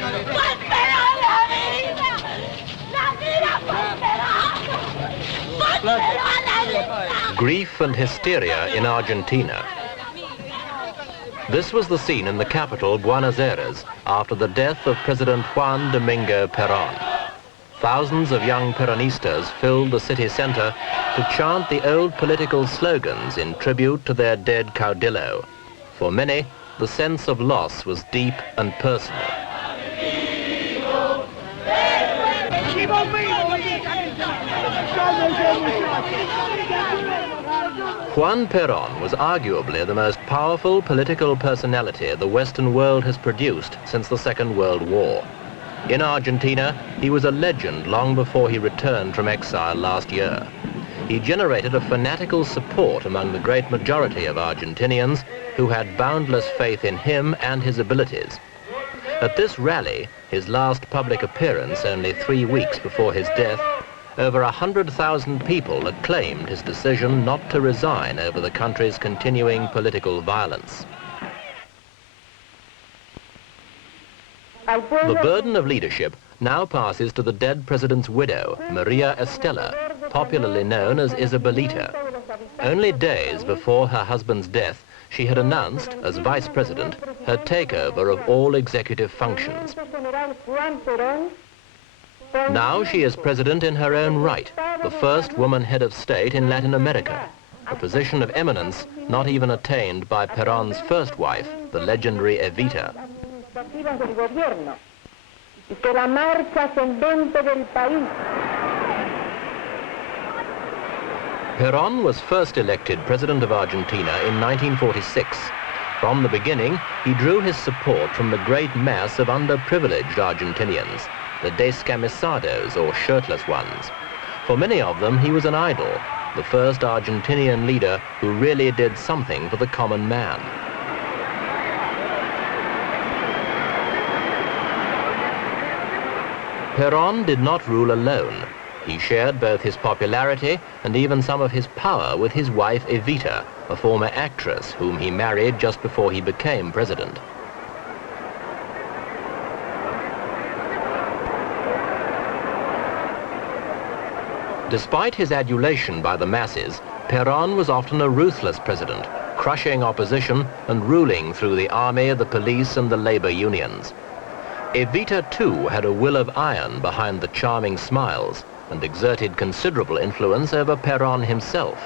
¡Juan Peron, la vida! ¡La vida, Juan Peron! ¡Juan Peron, la vida! Grief and hysteria in Argentina. This was the scene in the capital, Buenos Aires, after the death of President Juan Domingo Peron. Thousands of young Peronistas filled the city center to chant the old political slogans in tribute to their dead caudillo. For many, the sense of loss was deep and personal. Juan Peron was arguably the most powerful political personality the Western world has produced since the Second World War. In Argentina, he was a legend long before he returned from exile last year. He generated a fanatical support among the great majority of Argentinians who had boundless faith in him and his abilities. At this rally, his last public appearance only 3 weeks before his death, over 100,000 people acclaimed his decision not to resign over the country's continuing political violence. The burden of leadership now passes to the dead president's widow, Maria Estela, popularly known as Isabelita. Only days before her husband's death, she had announced, as vice president, her takeover of all executive functions. Now she is president in her own right, the first woman head of state in Latin America, a position of eminence not even attained by Peron's first wife, the legendary Evita. Peron was first elected president of Argentina in 1946. From the beginning, he drew his support from the great mass of underprivileged Argentinians, the descamisados, or shirtless ones. For many of them, he was an idol, the first Argentinian leader who really did something for the common man. Peron did not rule alone. He shared both his popularity and even some of his power with his wife Evita, a former actress whom he married just before he became president. Despite his adulation by the masses, Peron was often a ruthless president, crushing opposition and ruling through the army, the police, and the labor unions. Evita, too, had a will of iron behind the charming smiles and exerted considerable influence over Peron himself.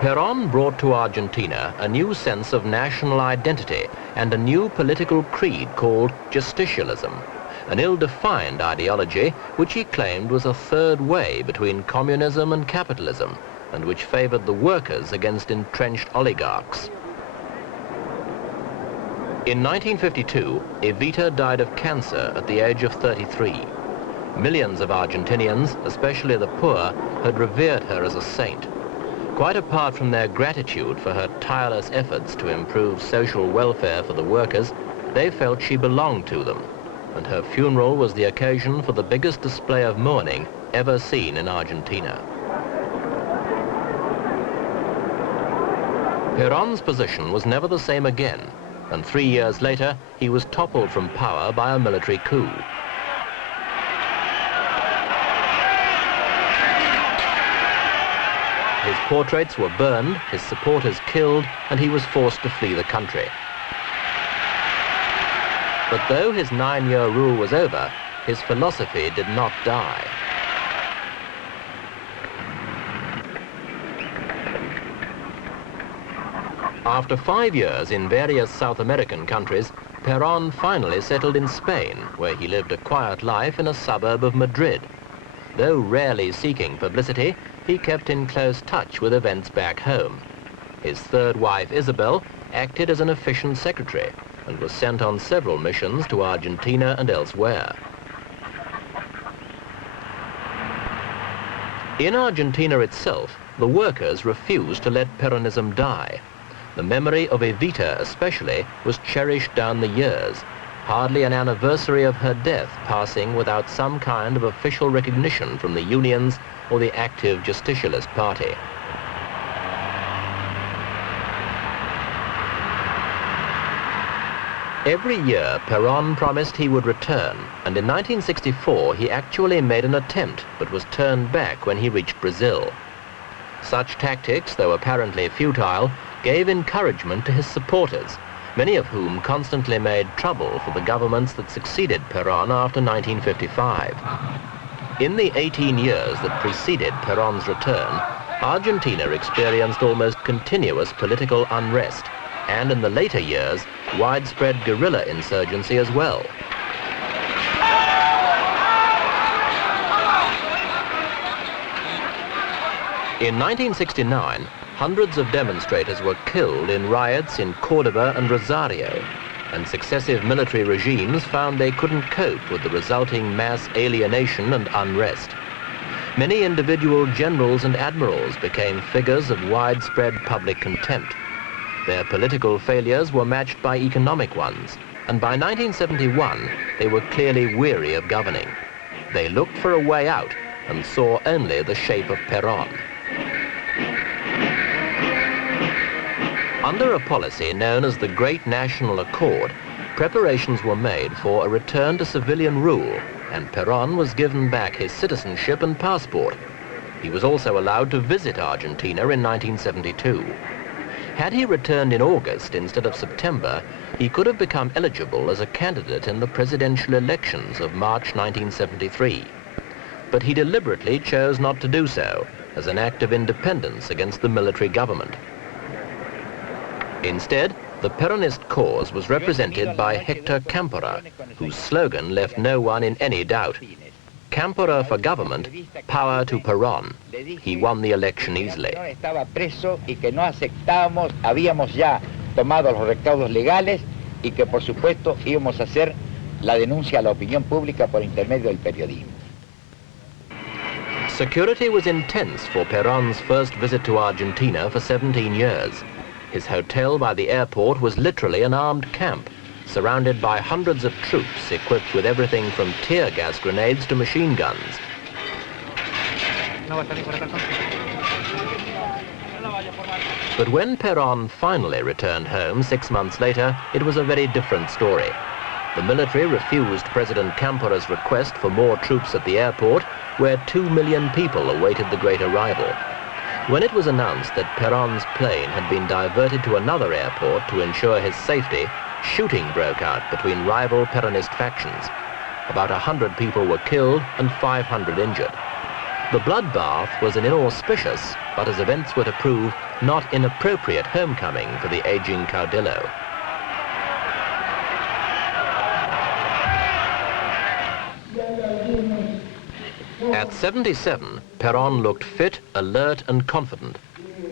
Peron brought to Argentina a new sense of national identity and a new political creed called justicialism, an ill-defined ideology which he claimed was a third way between communism and capitalism, and which favored the workers against entrenched oligarchs. In 1952, Evita died of cancer at the age of 33. Millions of Argentinians, especially the poor, had revered her as a saint. Quite apart from their gratitude for her tireless efforts to improve social welfare for the workers, they felt she belonged to them, and her funeral was the occasion for the biggest display of mourning ever seen in Argentina. Peron's position was never the same again, and 3 years later, he was toppled from power by a military coup. His portraits were burned, his supporters killed, and he was forced to flee the country. But though his 9-year rule was over, his philosophy did not die. After 5 years in various South American countries, Peron finally settled in Spain, where he lived a quiet life in a suburb of Madrid. Though rarely seeking publicity, he kept in close touch with events back home. His third wife, Isabel, acted as an efficient secretary and was sent on several missions to Argentina and elsewhere. In Argentina itself, the workers refused to let Peronism die. The memory of Evita especially was cherished down the years, hardly an anniversary of her death passing without some kind of official recognition from the unions or the active Justicialist Party. Every year, Peron promised he would return, and in 1964 he actually made an attempt, but was turned back when he reached Brazil. Such tactics, though apparently futile, gave encouragement to his supporters, many of whom constantly made trouble for the governments that succeeded Peron after 1955. In the 18 years that preceded Peron's return, Argentina experienced almost continuous political unrest, and in the later years, widespread guerrilla insurgency as well. In 1969, hundreds of demonstrators were killed in riots in Cordoba and Rosario, and successive military regimes found they couldn't cope with the resulting mass alienation and unrest. Many individual generals and admirals became figures of widespread public contempt. Their political failures were matched by economic ones, and by 1971, they were clearly weary of governing. They looked for a way out and saw only the shape of Peron. Under a policy known as the Great National Accord, preparations were made for a return to civilian rule, and Peron was given back his citizenship and passport. He was also allowed to visit Argentina in 1972. Had he returned in August instead of September, he could have become eligible as a candidate in the presidential elections of March 1973. But he deliberately chose not to do so, as an act of independence against the military government. Instead, the Peronist cause was represented by Hector Cámpora, whose slogan left no one in any doubt. Cámpora for government, power to Peron. He won the election easily. Estaba preso y que no aceptábamos, habíamos ya tomado los recaudos legales y que por supuesto íbamos a hacer la denuncia a la opinión pública por intermedio del periodismo. Security was intense for Peron's first visit to Argentina for 17 years. His hotel by the airport was literally an armed camp, surrounded by hundreds of troops equipped with everything from tear gas grenades to machine guns. But when Peron finally returned home 6 months later, it was a very different story. The military refused President Cámpora's request for more troops at the airport, where 2 million people awaited the great arrival. When it was announced that Peron's plane had been diverted to another airport to ensure his safety, shooting broke out between rival Peronist factions. About 100 people were killed and 500 injured. The bloodbath was an inauspicious, but as events were to prove, not inappropriate homecoming for the aging caudillo. At 77, Peron looked fit, alert and confident.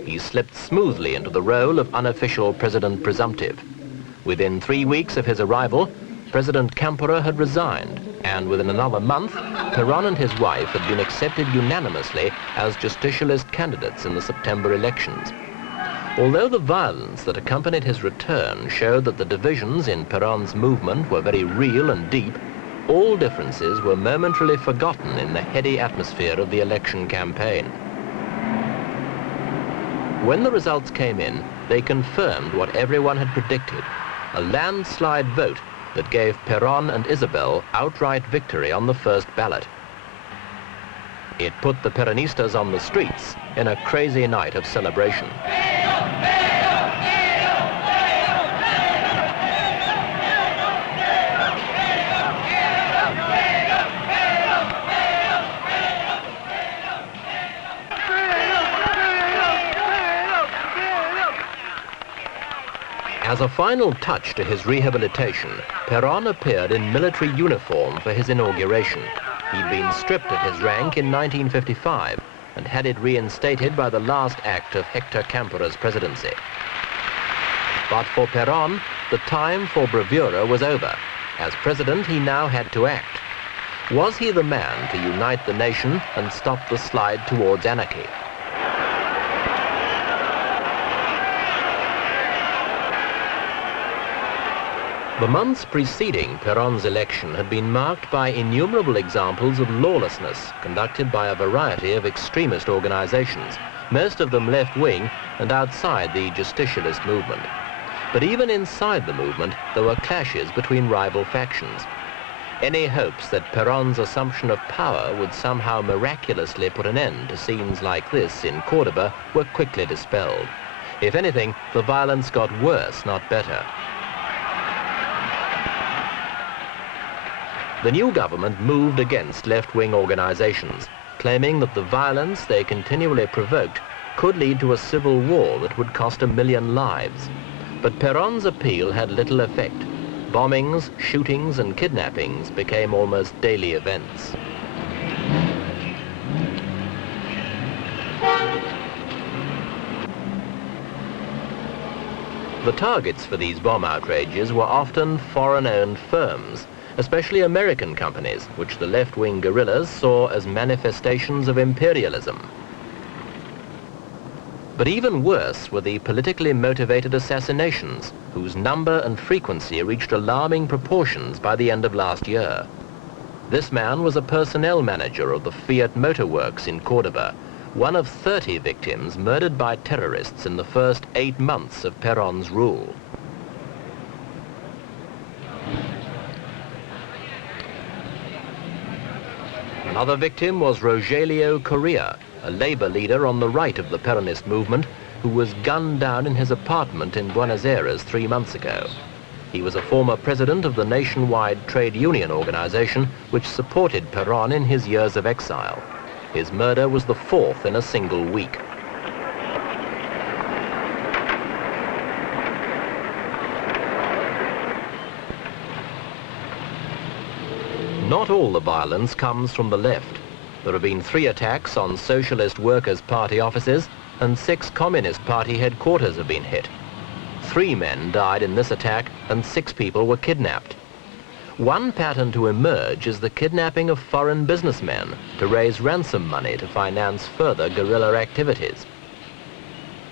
He slipped smoothly into the role of unofficial president presumptive. Within 3 weeks of his arrival, President Cámpora had resigned, and within another month, Peron and his wife had been accepted unanimously as justicialist candidates in the September elections. Although the violence that accompanied his return showed that the divisions in Peron's movement were very real and deep, all differences were momentarily forgotten in the heady atmosphere of the election campaign. When the results came in, they confirmed what everyone had predicted, a landslide vote that gave Peron and Isabel outright victory on the first ballot. It put the Peronistas on the streets in a crazy night of celebration. As a final touch to his rehabilitation, Peron appeared in military uniform for his inauguration. He'd been stripped of his rank in 1955 and had it reinstated by the last act of Hector Cámpora's presidency. But for Peron, the time for bravura was over. As president, he now had to act. Was he the man to unite the nation and stop the slide towards anarchy? The months preceding Peron's election had been marked by innumerable examples of lawlessness conducted by a variety of extremist organizations, most of them left-wing and outside the justicialist movement. But even inside the movement, there were clashes between rival factions. Any hopes that Peron's assumption of power would somehow miraculously put an end to scenes like this in Cordoba were quickly dispelled. If anything, the violence got worse, not better. The new government moved against left-wing organizations, claiming that the violence they continually provoked could lead to a civil war that would cost 1 million lives. But Peron's appeal had little effect. Bombings, shootings, and kidnappings became almost daily events. The targets for these bomb outrages were often foreign-owned firms, especially American companies, which the left-wing guerrillas saw as manifestations of imperialism. But even worse were the politically motivated assassinations, whose number and frequency reached alarming proportions by the end of last year. This man was a personnel manager of the Fiat Motor Works in Cordoba, one of 30 victims murdered by terrorists in the first 8 months of Peron's rule. Another victim was Rogelio Correa, a labor leader on the right of the Peronist movement, who was gunned down in his apartment in Buenos Aires 3 months ago. He was a former president of the nationwide trade union organization which supported Peron in his years of exile. His murder was the 4th in a single week. Not all the violence comes from the left. There have been 3 attacks on Socialist Workers' Party offices and 6 Communist Party headquarters have been hit. 3 men died in this attack and 6 people were kidnapped. One pattern to emerge is the kidnapping of foreign businessmen to raise ransom money to finance further guerrilla activities.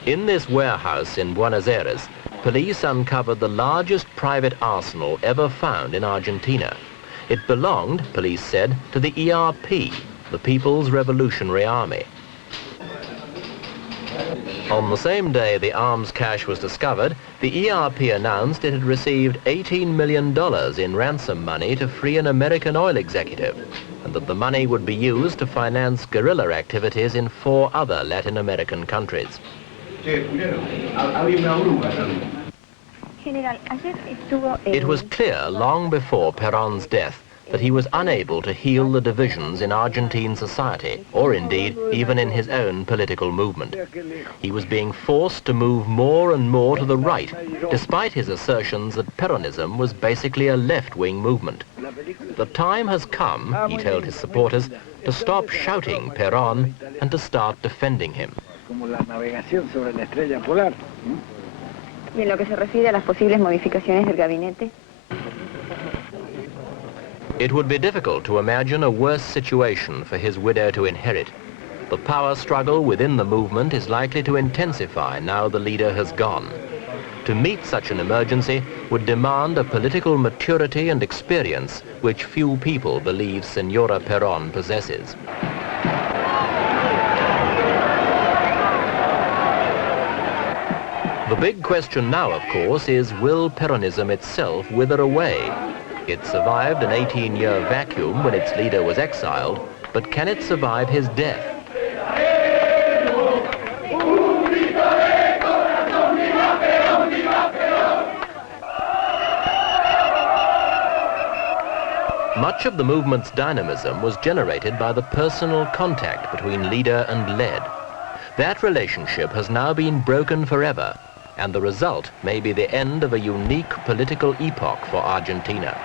In this warehouse in Buenos Aires, police uncovered the largest private arsenal ever found in Argentina. It belonged, police said, to the ERP, the People's Revolutionary Army. On the same day the arms cache was discovered, the ERP announced it had received $18 million in ransom money to free an American oil executive, and that the money would be used to finance guerrilla activities in 4 other Latin American countries. It was clear long before Peron's death that he was unable to heal the divisions in Argentine society, or indeed even in his own political movement. He was being forced to move more and more to the right, despite his assertions that Peronism was basically a left-wing movement. The time has come, he told his supporters, to stop shouting Peron and to start defending him. Y en lo que se refiere a las posibles modificaciones del gabinete. It would be difficult to imagine a worse situation for his widow to inherit. The power struggle within the movement is likely to intensify now the leader has gone. To meet such an emergency would demand a political maturity and experience which few people believe Senora Peron possesses. The big question now, of course, is will Peronism itself wither away? It survived an 18-year vacuum when its leader was exiled, but can it survive his death? Much of the movement's dynamism was generated by the personal contact between leader and led. That relationship has now been broken forever, and the result may be the end of a unique political epoch for Argentina.